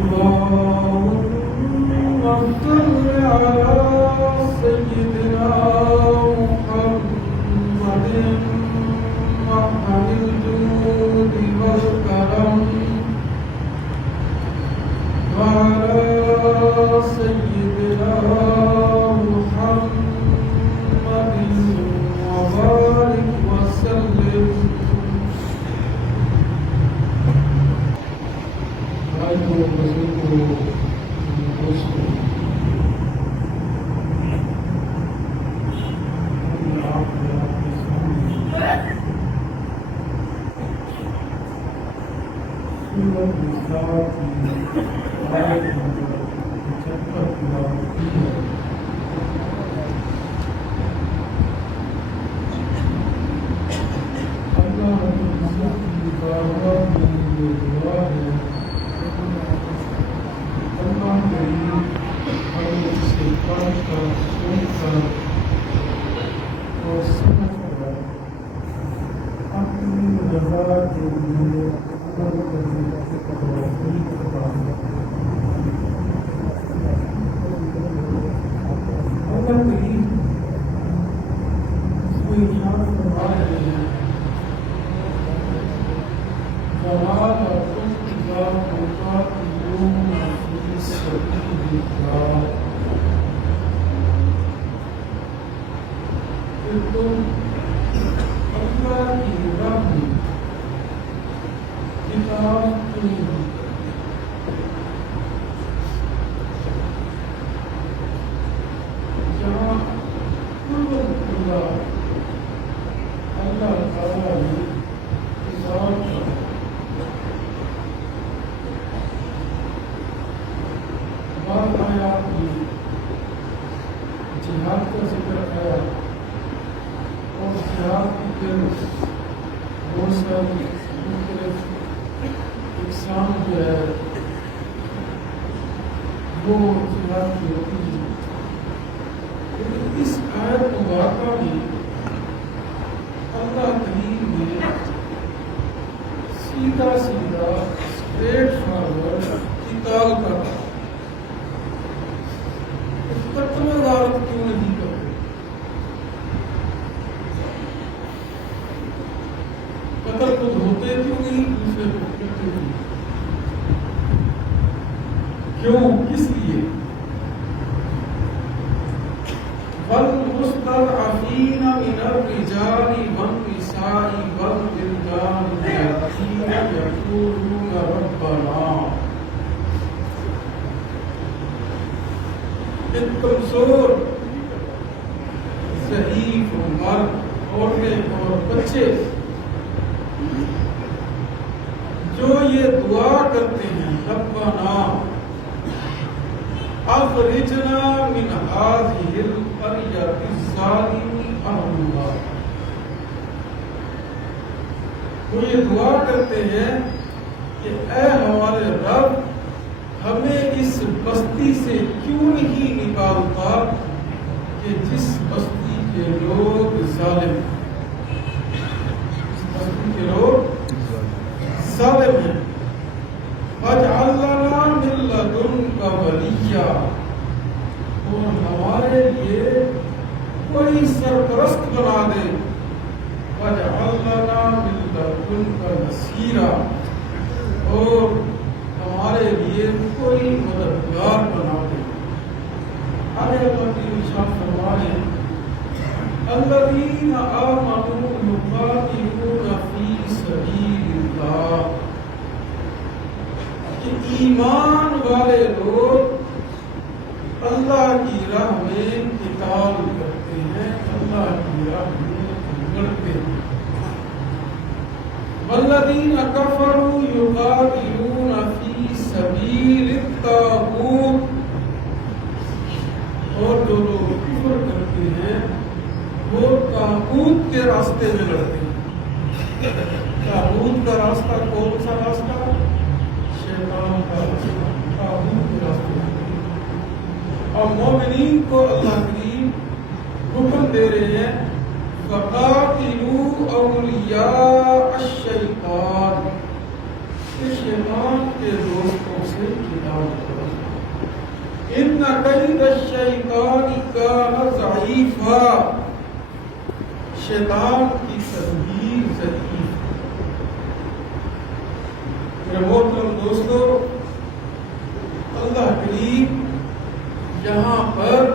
اللهم صل على سيدنا محمد محمد الجود والكرم وعلى سيدنا محمد وبارك وسلم. جہاد کا ذکر آیا اور جہاد کی بہت ساری مختلف اقسام جو ہے وہ جہاد کی ہوتی ہے. لیکن اس آیت مبارکہ میں اللہ کریم نے سیدھا اسٹریٹ فارورڈ قتال کا قتل غارت کیوں نہیں کرتے؟ قتل خود ہوتے کیوں نہیں؟ دوسرے کو کرتے کیوں؟ کس لیے؟ وَالْمُسْتَضْعَفِينَ مِنَ الرِّجَالِ وَالنِّسَاءِ وَالْوِلْدَانِ الَّذِينَ يَقُولُونَ رَبَّنَا. ایک کمزور ضعیف مرد، عورتیں اور بچے جو یہ دعا کرتے ہیں ربنا اخرجنا من هذه القرية الظالم اهلها. وہ یہ دعا کرتے ہیں کہ اے ہمارے رب ہمیں اس بستی سے کیوں نہیں نکالتا کہ جس بستی کے لوگ ظالم ہیں، جس بستی کے لوگ ظالم ہیں. وَاجْعَلْ لَنَا مِن لَّدُنكَ وَلِيًّا، اور ہمارے لیے کوئی سرپرست بنا دے. وَاجْعَلْ لَنَا مِن لَّدُنكَ نَصِيرًا، اور ہمارے لیے کوئی مددگار بنا دے. آگے اللہ کی ارشاد فرمائے الذین آمنوا یقاتلون فی سبیل اللہ، کہ ایمان والے لوگ اللہ کی راہ میں قتال کرتے ہیں، اللہ کی راہ میں لڑتے ہیں. والذین کفروا یقاتلون فی سبیل الطاغوت، اور جو لوگ کفر کرتے ہیں وہ طاغوت کے راستے میں لڑتے ہیں. طاغوت کا راستہ کون سا راستہ؟ شیطان کا راستہ، طاغوت کے راستے میں. اور مومنین کو اللہ کریم حکم دے رہے ہیں فَقَاتِلُوا أَوْلِيَاءَ الشَّيْطَانِ، کہ شیطان کے دوستوں سے قتال کید الشیطان کان ضعیفا، شیطان کی تدبیر ضعیف۔ میرے محترم دوستو، اللہ کریم یہاں پر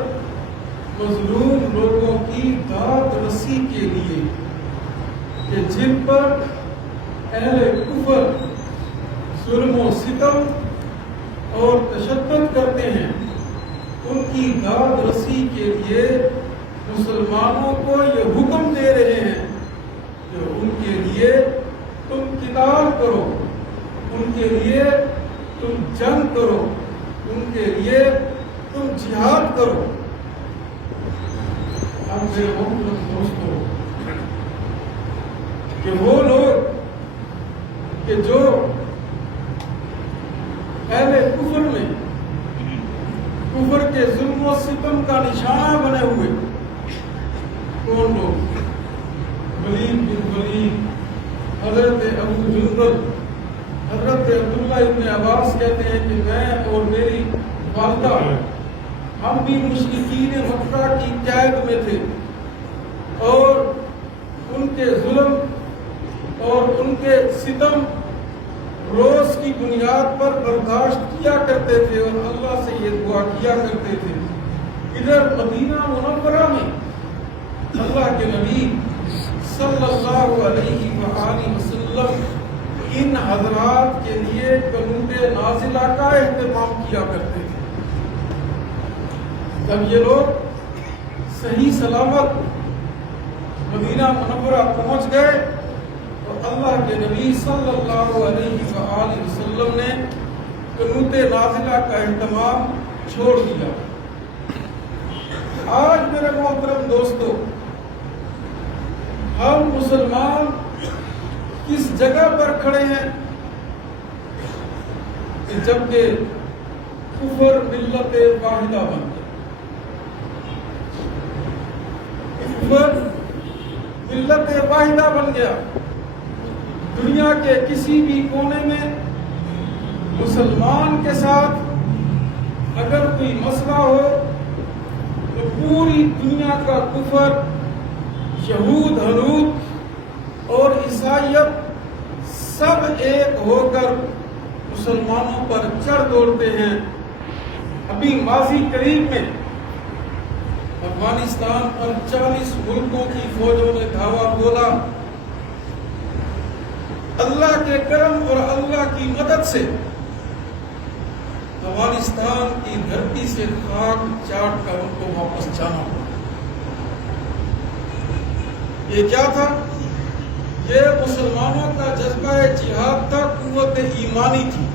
مظلوم لوگوں کی داد رسی کے لیے کہ جن پر اہل کفر ظلم و ستم اور تشدد کرتے ہیں، ان کی داد رسی کے لیے مسلمانوں کو یہ حکم دے رہے ہیں کہ ان کے لیے تم قتال کرو، ان کے لیے تم جنگ کرو، ان کے لیے تم جہاد کرو۔ اب میرے محترم دوستو، کہ وہ لوگ کہ جو اہل کفر میں کفر کے ظلم و ستم کا نشانہ بنے ہوئے، کون لوگ؟ ولید بن ولید، حضرت ابو جندل، حضرت عبداللہ ابن عباس کہتے ہیں کہ میں اور میری والدہ ہم بھی مشرکین مکہ کی قید میں تھے اور ان کے ظلم اور ان کے ستم روز کی بنیاد پر برداشت کیا کرتے تھے اور اللہ سے یہ دعا کیا کرتے تھے۔ ادھر مدینہ منورہ میں اللہ کے نبی صلی اللہ علیہ وآلہ وسلم ان حضرات کے لیے قنوت نازلہ کا اہتمام کیا کرتے تھے۔ جب یہ لوگ صحیح سلامت مدینہ منورہ پہنچ گئے تو اللہ کے نبی صلی اللہ علیہ وآلہ وسلم نے قنوت نازلہ کا اہتمام چھوڑ دیا۔ آج میرے محترم دوستو، ہم مسلمان کس جگہ پر کھڑے ہیں کہ جبکہ کفر ملت واحدہ بن گیا، کفر ملت واحدہ بن گیا۔ دنیا کے کسی بھی کونے میں مسلمان کے ساتھ اگر کوئی مسئلہ ہو تو پوری دنیا کا کفر، یہود ہنود اور عیسائیت سب ایک ہو کر مسلمانوں پر چڑھ دوڑتے ہیں۔ ابھی ماضی قریب میں افغانستان پر 40 ملکوں کی فوجوں نے دھاوا بولا۔ اللہ کے کرم اور اللہ کی مدد سے افغانستان کی دھرتی سے خاک چاٹ کر ان کو واپس جانا پڑا۔ یہ کیا تھا؟ یہ مسلمانوں کا جذبہ جہاد تھا، قوت ایمانی تھی۔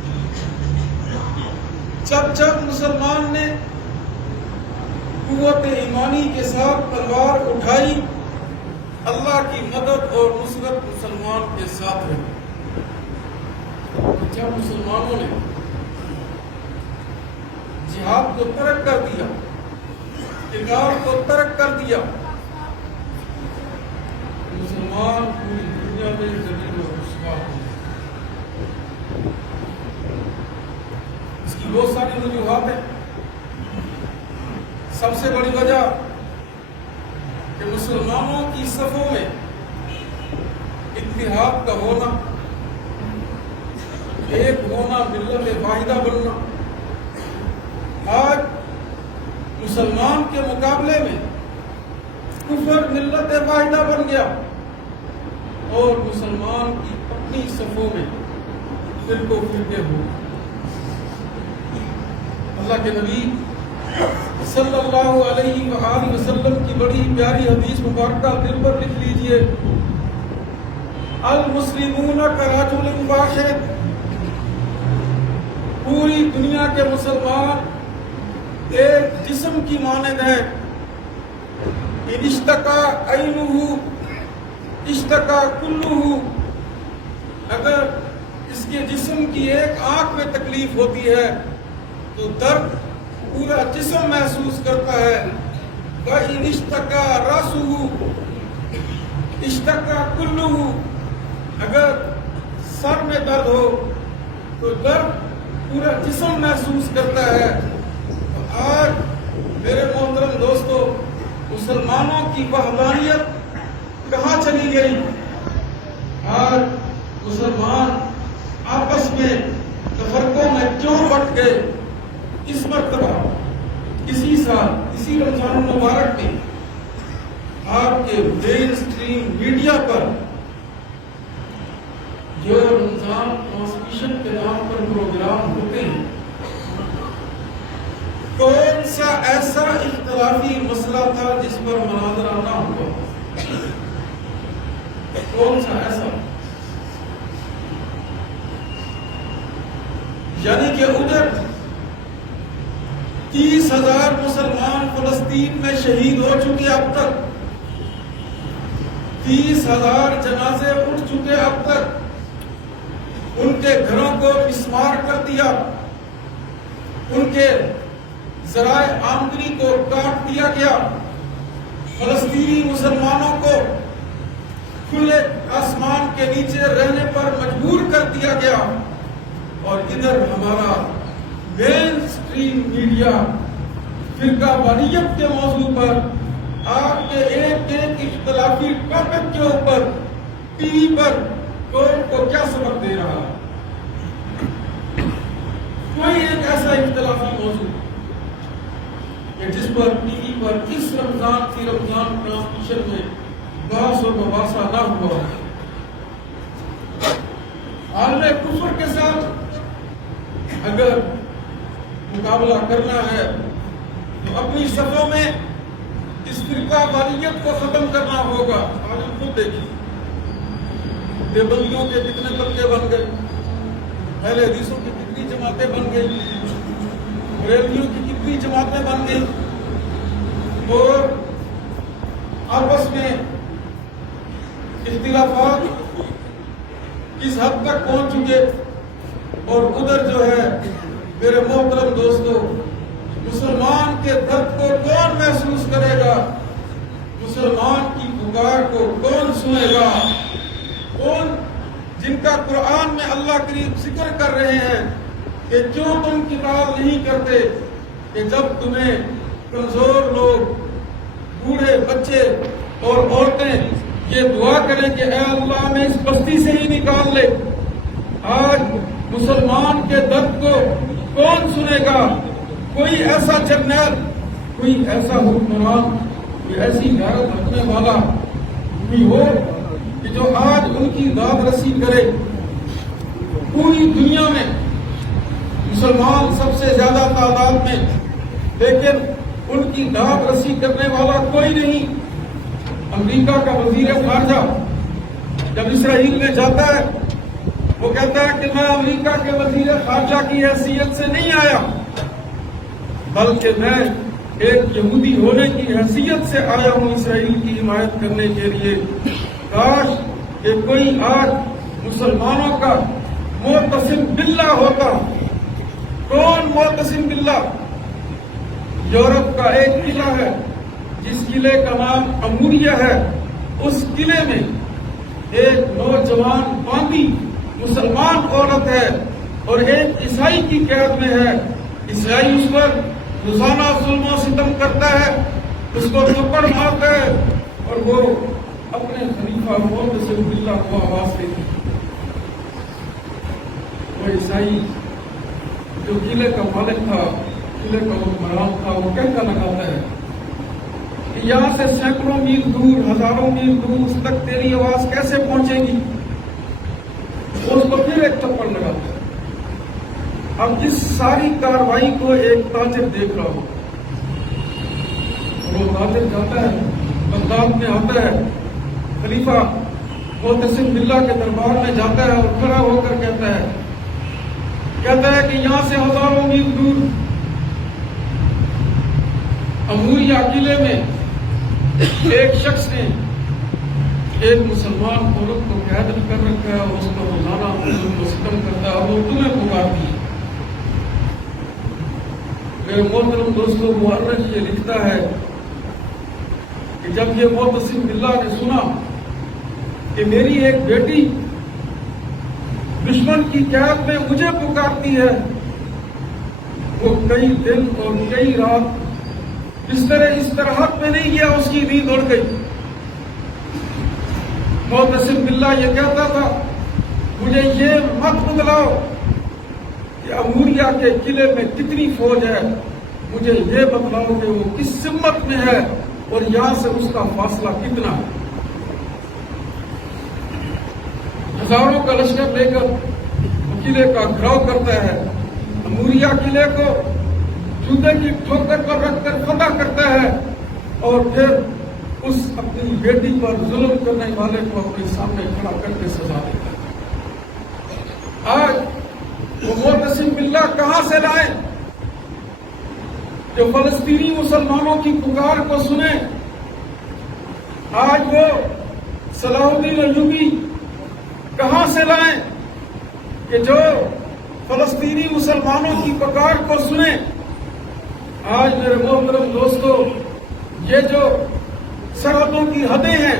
جب مسلمان نے قوت ایمانی کے ساتھ تلوار اٹھائی، اللہ کی مدد اور نصرت مسلمان کے ساتھ رہی۔ جب مسلمانوں نے جہاد کو ترک کر دیا، قتال کو ترک کر دیا، مسلمان پوری دنیا میں ذلیل و رسوا ہو گئے۔ اس کی بہت ساری وجوہات ہیں۔ سب سے بڑی وجہ کہ مسلمانوں کی صفوں میں اتحاد کا ہونا، ایک ہونا، ملت واحدہ بننا۔ آج مسلمان کے مقابلے میں کفر ملت واحدہ بن گیا اور مسلمان کی اپنی صفوں میں فرقے ہو گئے۔ اللہ کے نبی صلی اللہ علیہ وآلہ وسلم کی بڑی پیاری حدیث مبارکہ دل پر لکھ لیجئے، المسلمون کرجل واحد، پوری دنیا کے مسلمان ایک جسم کی مانند ہے۔ ان اشتکا عینہ اشتکا کلہ، اگر اس کے جسم کی ایک آنکھ میں تکلیف ہوتی ہے تو درد پورا جسم محسوس کرتا ہے۔ وَإِنِ اشْتَكَا رَأْسُهُ اشْتَكَا كُلُّهُ، اگر سر میں درد ہو تو درد پورا جسم محسوس کرتا ہے۔ تو آج میرے محترم دوستو مسلمانوں کی وحدانیت کہاں چلی گئی؟ آج مسلمان آپس میں تفرقوں میں کیوں بٹ گئے؟ اس مرتبہ اسی سال اسی رمضان مبارک میں آپ کے مین اسٹریم میڈیا پر جو رمضان ٹرانسمیشن کے نام پر پروگرام ہوتے ہیں، کون سا ایسا اختلافی مسئلہ تھا جس پر مناظرہ نہ ہوا؟ کون سا ایسا؟ یعنی کہ ادھر 30,000 مسلمان فلسطین میں شہید ہو چکے، اب تک 30,000 جنازے اٹھ چکے، اب تک ان کے گھروں کو مسمار کر دیا، ان کے ذرائع آمدنی کو کاٹ دیا گیا، فلسطینی مسلمانوں کو کھلے آسمان کے نیچے رہنے پر مجبور کر دیا گیا، اور ادھر ہمارا مین اسٹریم میڈیا فرقہ واریت کے موضوع پر آپ کے ایک ایک اختلافی ٹاپک کے اوپر ٹی وی پر قوم کو کیا سبق دے رہا ہے؟ کوئی ایک ایسا اختلافی موضوع کہ جس پر ٹی وی پر اس رمضان کی رمضان ٹرانسمیشن میں بحث و مباحثہ نہ ہوا؟ عالم کفر کے ساتھ اگر مقابلہ کرنا ہے تو اپنی صفوں میں اس فرقہ واریت کو ختم کرنا ہوگا۔ آج ہم خود دیکھیں دیوبندیوں کے کتنے طبقے بن گئے، اہل حدیثوں کی کتنی جماعتیں بن گئی، بریلویوں کی کتنی جماعتیں بن گئی، اور آپس میں اختلافات کس حد تک پہنچ چکے۔ اور ادھر جو ہے میرے محترم دوستو، مسلمان کے درد کو کون محسوس کرے گا؟ مسلمان کی پکار کو کون سنے گا؟ کون جن کا قرآن میں اللہ کریم ذکر کر رہے ہیں کہ کیوں تم قتال نہیں کرتے، کہ جب تمہیں کمزور لوگ، بوڑھے، بچے اور عورتیں یہ دعا کریں کہ اے اللہ ہمیں اس بستی سے ہی نکال لے۔ آج مسلمان کے درد کو کون سنے گا؟ کوئی ایسا جرنیل، کوئی ایسا حکمران، کوئی ایسی غیرت رکھنے والا کوئی ہو کہ جو آج ان کی داد رسی کرے؟ پوری دنیا میں مسلمان سب سے زیادہ تعداد میں، لیکن ان کی داد رسی کرنے والا کوئی نہیں۔ امریکہ کا وزیر خارجہ جب اسرائیل میں جاتا ہے وہ کہتا ہے کہ میں امریکہ کے وزیر خارجہ کی حیثیت سے نہیں آیا، بلکہ میں ایک یہودی ہونے کی حیثیت سے آیا ہوں اسرائیل کی حمایت کرنے کے لیے۔ کاش کہ کوئی آج مسلمانوں کا معتصم باللہ ہوتا۔ کون معتصم باللہ؟ یورپ کا ایک قلعہ ہے جس قلعے کا نام اموریہ ہے، اس قلعے میں ایک نوجوان باندی مسلمان عورت ہے اور ایک عیسائی کی قید میں ہے۔ عیسائی اس پر روزانہ ظلم و ستم کرتا ہے، اس کو تھپڑ مارتا ہے، اور وہ اپنے خلیفہ معتصم باللہ کو آواز دیتی۔ وہ عیسائی جو قلعے کا مالک تھا، قلعے کا حکمران تھا، وہ کہتا لگاتا ہے کہ یہاں سے سینکڑوں میل دور، ہزاروں میل دور تک تیری آواز کیسے پہنچے گی؟ اس کو پھر ایک تھپڑ لگاتا ہے۔ اب جس ساری کاروائی کو ایک تاجر دیکھ رہا ہو، وہ تاجر جاتا ہے، بغداد میں آتا ہے، خلیفہ معتصم باللہ کے دربار میں جاتا ہے اور کھڑا ہو کر کہتا ہے کہ یہاں سے ہزاروں میل دور اموریہ قلعے میں ایک شخص نے ایک مسلمان عورت کو قید کر رکھا ہے اور اس کو روزانہ ظلم و ستم کرتا ہے، اور وہ تمہیں پکارتی ہے۔ میرے محترم دوستوں، مورخ یہ لکھتا ہے کہ جب یہ معتصم باللہ نے سنا کہ میری ایک بیٹی دشمن کی قید میں مجھے پکارتی ہے، وہ کئی دن اور کئی رات استراحت میں نہیں گیا، اس کی نیند اڑ گئی۔ معتصم باللہ یہ کہتا تھا مجھے یہ مت بتلاؤ کہ اموریہ کے قلعے میں کتنی فوج ہے، مجھے یہ بتلاؤ کہ وہ کس سمت میں ہے اور یہاں سے اس کا فاصلہ کتنا ہے۔ ہزاروں کا لشکر لے کر قلعے کا گھراؤ کرتا ہے، اموریہ قلعے کو جوتے کی ٹھوکر پر رکھ کر فتح کرتا ہے اور پھر اس اپنی بیٹی پر ظلم کرنے والے کو اپنے سامنے کھڑا کر کے سزا دیتا ہے۔ آج وہ معتصم باللہ کہاں سے لائے جو فلسطینی مسلمانوں کی پکار کو سنے؟ آج وہ صلاح الدین ایوبی کہاں سے لائیں کہ جو فلسطینی مسلمانوں کی پکار کو سنے؟ آج میرے محترم دوستو، یہ جو سرحدوں کی حدیں ہیں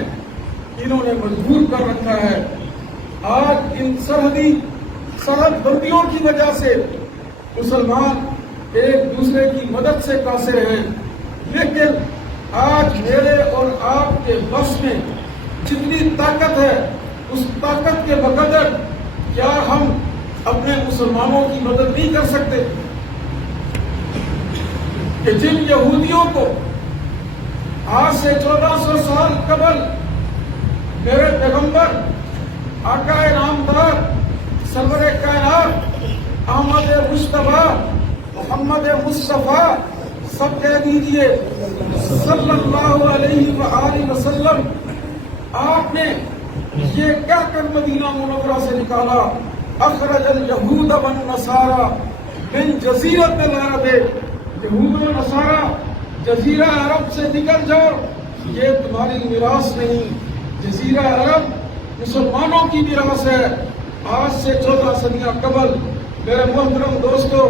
انہوں نے مجبور کر رکھا ہے۔ آج ان سرحد بندیوں کی وجہ سے مسلمان ایک دوسرے کی مدد سے قاصر ہیں، لیکن آج میرے اور آپ کے بس میں جتنی طاقت ہے اس طاقت کے بقدر کیا ہم اپنے مسلمانوں کی مدد نہیں کر سکتے؟ کہ جن یہودیوں کو آج سے 1400 سال قبل میرے پیغمبر آقا نامدار سرور کائنات احمد مصطفیٰ محمد مصطفیٰ سب کہہ دیجئے صلی اللہ علیہ وآلہ وسلم، آپ نے یہ کہہ کر مدینہ منورہ سے نکالا، اخرج الیہود والنصارى من جزیرۃ العرب، یہود و نصارہ جزیرہ عرب سے نکل جاؤ، یہ تمہاری میراث نہیں، جزیرہ عرب مسلمانوں کی میراث ہے۔ آج سے 14 صدیاں قبل میرے محترم دوستو،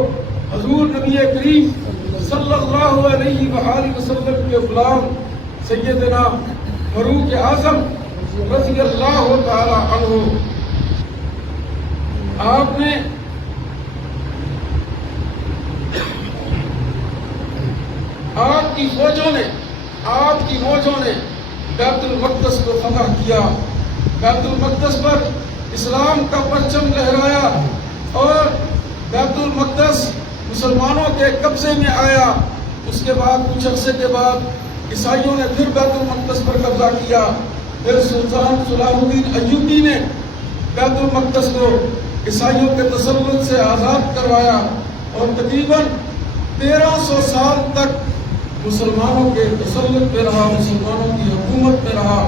حضور نبی کریم صلی اللہ علیہ وآلہ وسلم کے غلام سیدنا فاروق اعظم رضی اللہ تعالی عنہ، آپ نے آپ کی فوجوں نے بیت المقدس کو فتح کیا، بیت المقدس پر اسلام کا پرچم لہرایا اور بیت المقدس مسلمانوں کے قبضے میں آیا۔ اس کے بعد کچھ عرصے کے بعد عیسائیوں نے پھر بیت المقدس پر قبضہ کیا، پھر سلطان صلاح الدین ایوبی نے بیت المقدس کو عیسائیوں کے تسلط سے آزاد کروایا اور تقریباً 1300 سال تک مسلمانوں کے تسلط میں رہا، مسلمانوں کی حکومت میں رہا۔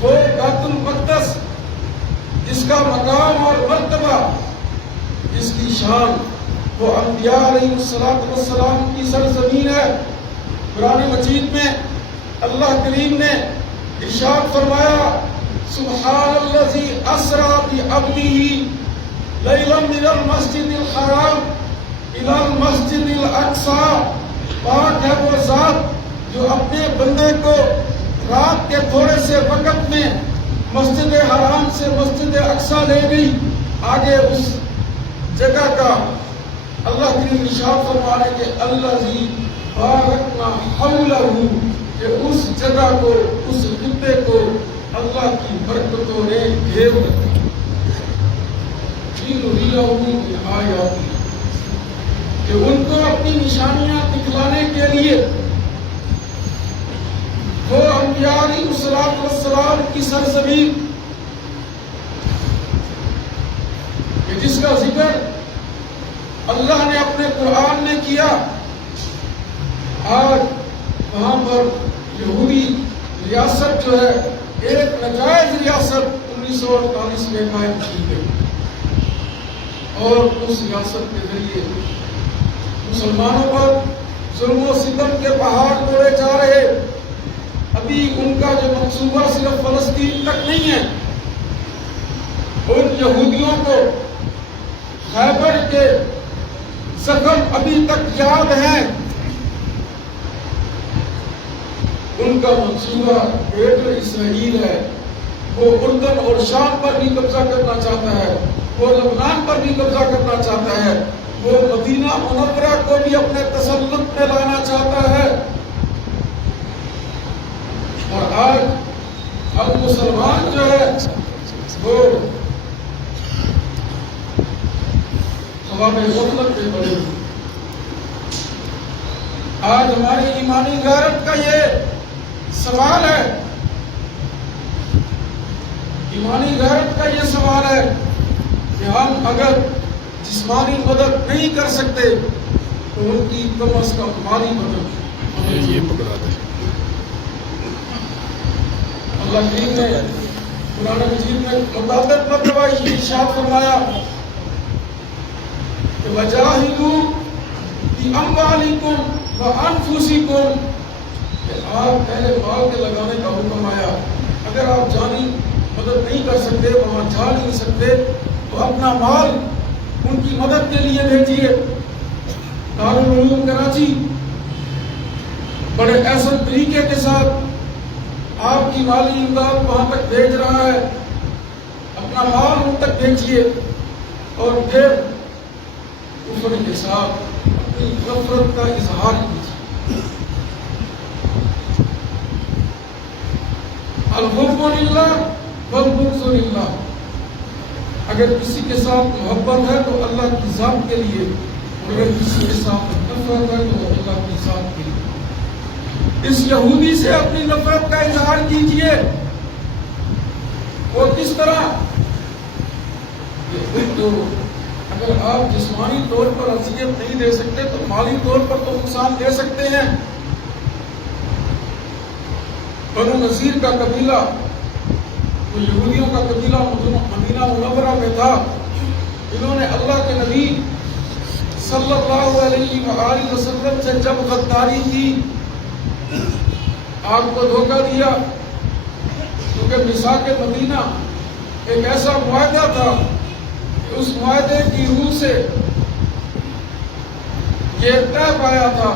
وہ بیت المقدس جس کا مقام اور مرتبہ، جس کی شان، وہ انبیاء علیہ السلام کی سرزمین ہے۔ قرآن مجید میں اللہ کریم نے ارشاد فرمایا، سبحان الذی اسری بعبدہ لیلا من المسجد الحرام الی المسجد الاقصی، پاک ہے وہ ذات جو اپنے بندے کو رات کے تھوڑے سے وقت میں مسجد حرام سے مسجد اقصی لے گئی۔ آگے اس جگہ کا اللہ کی ارشاد فرما رہے کہ الذی بارکنا حولہ، کہ اس جگہ کو، اس خطے کو اللہ کی برکتوں نے گھیر رکھا۔ کہ ان کو اپنی نشانیاں دکھلانے کے لیے وہ انبیاء علیہ السلام کی سرزمین کہ جس کا ذکر اللہ نے اپنے قرآن میں کیا، آج وہاں پر یہودی ریاست جو ہے ایک ناجائز ریاست 1948 میں قائم کی گئی اور اس ریاست کے ذریعے مسلمانوں پر ظلم و ستم کے پہاڑ توڑے جا رہے۔ ابھی ان کا جو منصوبہ صرف فلسطین تک نہیں ہے، ان یہودیوں کو خیبر کے زخم ابھی تک یاد ہیں۔ ان کا منصوبہ گریٹر اسرائیل ہے، وہ اردن اور شام پر بھی قبضہ کرنا چاہتا ہے، وہ لبنان پر بھی قبضہ کرنا چاہتا ہے، وہ مدینہ منورہ کو بھی اپنے تسلط میں لانا چاہتا ہے. اور آج اب مسلمان جو ہے وہ عوام مطلق پہ پڑے. آج ہماری ایمانی غیرت کا یہ سوال ہے، ایمانی غیرت کا یہ سوال ہے کہ ہم اگر جسمانی مدد نہیں کر سکتے تو ان کی کم از کم مالی مدد یہ پکڑا دیں. اللہ کریم نے قرآن مجید میں متعدد مرتبہ ارشاد فرمایا کہ وجاہدوا بِأَمْوَالِكُمْ وَأَنفُسِكُمْ، کہ آپ پہلے مال کے لگانے کا حکم آیا. اگر آپ جانی مدد نہیں کر سکتے، وہاں جا نہیں سکتے، تو اپنا مال ان کی مدد کے لیے بھیجیے. دارالعلوم کراچی بڑے احسن طریقے کے ساتھ آپ کی مالی امداد وہاں تک بھیج رہا ہے. اپنا مال ان تک بھیجیے اور پھر کفر کے ساتھ اپنی نفرت کا اظہار کیجیے. الحب للہ والبغض للہ. اگر کسی کے ساتھ محبت ہے تو اللہ کی ذات کے لیے، اور اگر کسی کے ساتھ نفرت ہے تو اللہ کی ذات کے لیے. اس یہودی سے اپنی نفرت کا اظہار کیجیے. وہ کس طرح؟ تو اگر آپ جسمانی طور پر اذیت نہیں دے سکتے تو مالی طور پر تو نقصان دے سکتے ہیں. بنو نذیر کا قبیلہ، وہ یہودیوں کا قبیلہ مدینہ منورہ میں تھا. انہوں نے اللہ کے نبی صلی اللہ علیہ وآلہ وسلم سے جب غداری کی، آپ کو دھوکہ دیا، کیونکہ میثاق مدینہ ایک ایسا معاہدہ تھا کہ اس معاہدے کی روح سے یہ طے پایا تھا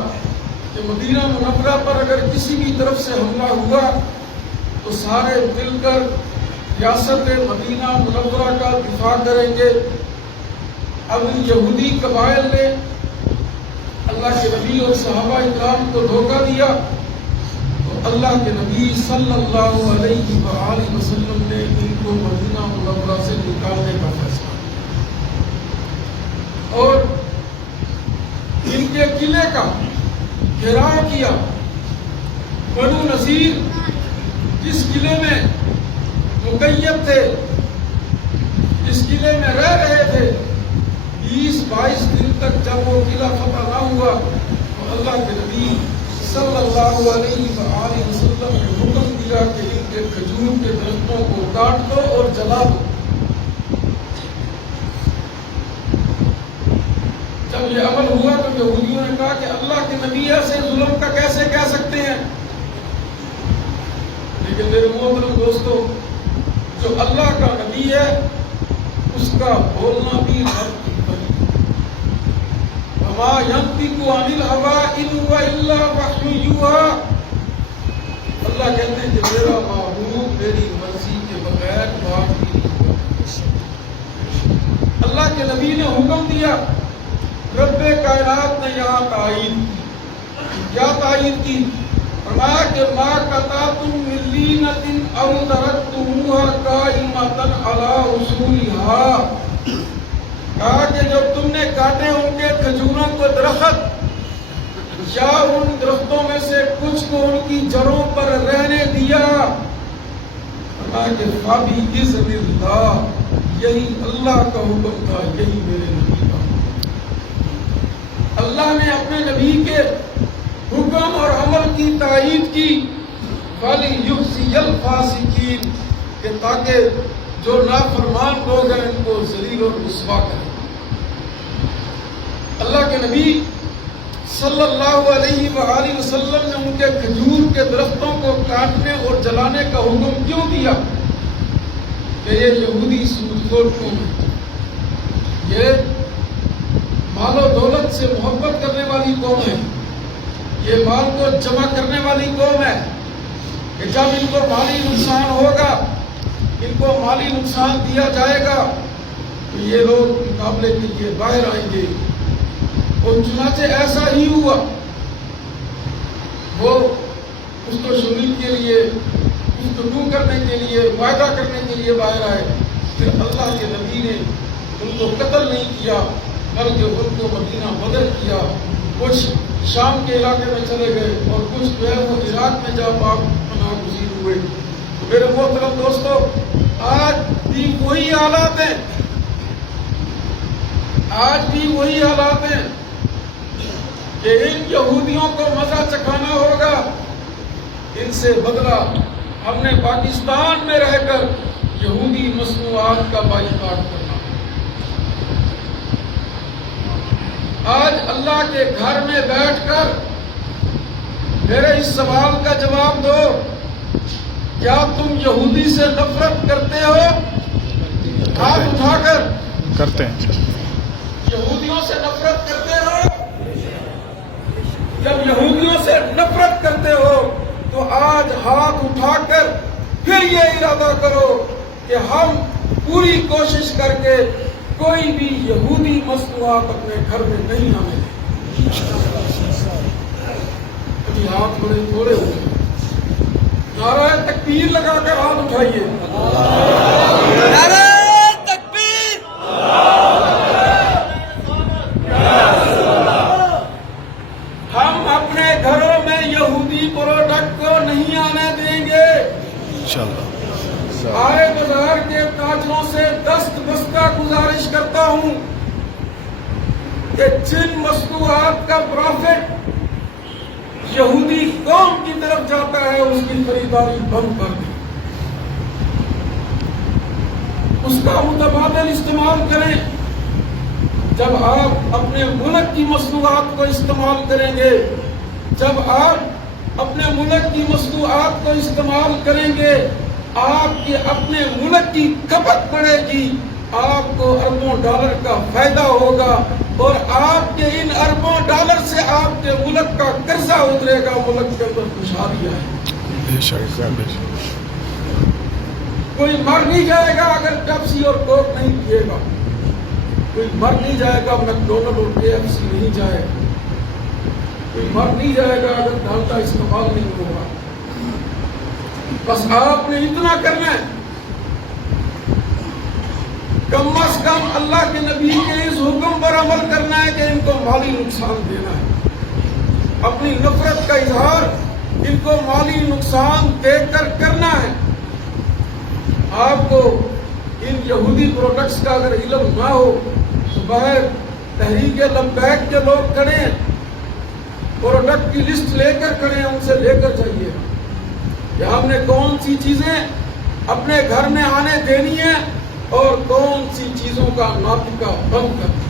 کہ مدینہ منورہ پر اگر کسی بھی طرف سے حملہ ہوا تو سارے مل کر ریاست مدینہ منورہ کا دفاع کریں گے. اب یہودی قبائل نے اللہ کے نبی اور صحابہ اکرام کو دھوکہ دیا تو اللہ کے نبی صلی اللہ علیہ وآلہ وسلم نے ان کو مدینہ منورہ سے نکالنے کا فیصلہ اور ان کے قلعے کا گھیراؤ کیا. بنو نذیر جس قلعے میں مقید تھے، جس قلعے میں رہ رہے تھے، 20-22 دن تک جب وہ قلعہ فتح نہ ہوا تو اللہ کے نبی صلی اللہ علیہ وآلہ وسلم نے حکم دیا کہ ان کے کھجور کے درختوں کو کاٹ دو اور جلا دو. جب یہ عمل ہوا تو یہودیوں نے کہا کہ اللہ کے نبی ایسے ظلم کا کیسے کہہ سکتے ہیں. لیکن میرے محترم دوستو، جو اللہ کا نبی ہے اس کا بولنا بھی حق وما ينطق عن الهوى ان هو الا وحي يوحى. اللہ کہتے ہیں کہ میرا محبوب میری مرضی کے بغیر بات نہیں. اللہ کے نبی نے حکم دیا، رب کائنات نے یہاں تائید کی. کیا تائید کی؟ فرمایا کہ ما قطعتم من لینۃ او ترکتموها قائمۃ علی اصولها. کہا کہ جب تم نے کاٹے ان کے کھجوروں کو درخت یا ان درختوں میں سے کچھ کو ان کی جڑوں پر رہنے دیا، فرمایا کہ فَبِإِذْنِ اللَّهِ، یہی اللہ کا حکم تھا، یہی میرے نبی کا حکم. اللہ نے اپنے نبی کے حکم اور عمل کی تائید کی. وَلِيُخْزِيَ الْفَاسِقِينَ، کہ تاکہ جو نافرمان لوگ ہیں ان کو ذلیل اور رسوا کریں. اللہ کے نبی صلی اللہ علیہ وآلہ وسلم نے ان کے کھجور کے درختوں کو کاٹنے اور جلانے کا حکم کیوں دیا؟ کہ یہ یہودی سود خور قوم ہے، یہ مال و دولت سے محبت کرنے والی قوم ہے، یہ مال کو جمع کرنے والی قوم ہے کہ جب ان کو مالی نقصان ہوگا، ان کو مالی نقصان دیا جائے گا تو یہ لوگ مقابلے کے لیے باہر آئیں گے. وہ چنانچہ ایسا ہی ہوا، وہ شریف کے لیے گفتگو کرنے کے لیے، وعدہ کرنے کے لیے باہر آئے، پھر اللہ کے نبی نے ان کو قتل نہیں کیا بلکہ ان کو مدینہ بدر کیا۔ کچھ شام کے علاقے میں چلے گئے اور کچھ جو ہے وہ عراق میں جا پاک پناہ گزین ہوئے۔ تو میرے محترم دوستو، آج بھی وہی حالات ہیں، آج بھی وہی حالات ہیں کہ ان یہودیوں کو مزہ چکھانا ہوگا، ان سے بدلہ ہم نے پاکستان میں رہ کر یہودی مصنوعات کا بائیکاٹ کرنا۔ آج اللہ کے گھر میں بیٹھ کر میرے اس سوال کا جواب دو، کیا تم یہودی سے نفرت کرتے ہو؟ ہاتھ اٹھا کر کرتے ہیں۔ یہودیوں سے نفرت کرتے ہو؟ جب یہودیوں سے نفرت کرتے ہو تو آج ہاتھ اٹھا کر پھر یہ ارادہ کرو کہ ہم پوری کوشش کر کے کوئی بھی یہودی مصنوعات اپنے گھر میں نہیں آنے دیں۔ ابھی ہاتھ بڑے تھوڑے ہو گئے، نعرہ تکبیر لگا کر ہاتھ اٹھائیے۔ نعرہ تکبیر! ہم اپنے گھروں میں یہودی پروڈکٹ کو نہیں آنے دیں گے۔ انشاءاللہ۔ سارے بازار کے تاجروں سے دست بستہ گزارش کرتا ہوں کہ جن مصنوعات کا پروفٹ یہودی قوم کی طرف جاتا ہے اس کی خریداری بند کر دیں، اس کا متبادل استعمال کریں۔ جب آپ اپنے ملک کی مصنوعات کو استعمال کریں گے، جب آپ اپنے ملک کی مصنوعات کو استعمال کریں گے، آپ کے اپنے ملک کی کھپت بڑھے گی، آپ کو اربوں ڈالر کا فائدہ ہوگا، اور آپ کے ان اربوں ڈالر سے آپ کے ملک کا قرضہ اترے گا، ملک کے اندر خوشحالی آئے گی۔ بے شک، بے شک۔ کوئی مر نہیں جائے گا اگر پیپسی اور کوک نہیں پیے گا، کوئی مر نہیں جائے گا میکڈونلڈ اور KFC نہیں جائے گا، کوئی مر نہیں جائے گا اگر ڈالڈا استعمال نہیں ہوگا۔ بس آپ نے اتنا کرنا ہے، کم از کم اللہ کے نبی کے اس حکم پر عمل کرنا ہے کہ ان کو مالی نقصان دینا ہے، اپنی نفرت کا اظہار ان کو مالی نقصان دے کر کرنا ہے۔ آپ کو ان یہودی پروڈکٹس کا اگر علم نہ ہو تو باہر تحریک لبیک کے لوگ کھڑے ہیں، پروڈکٹ کی لسٹ لے کر کھڑے ہیں، ان سے لے کر جائیے کہ ہم نے کون سی چیزیں اپنے گھر میں آنے دینی ہے اور کون سی چیزوں کا ناطقہ بند کرنا۔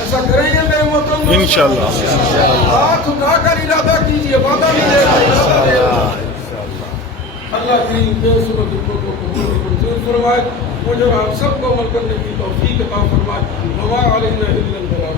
ایسا کریں گے میرے محترم دوستو؟ انشاءاللہ۔ ہاتھ اٹھا کر ارادہ کیجیے، وعدہ نہیں دے رہا، ارادہ دے رہا۔ اللہ کریم بے صورت کو قبول منظور فرمائے، مجھے اور آپ سب کو عمل کرنے کی توفیق عطا فرمائے۔ وما علینا الا البلاغ۔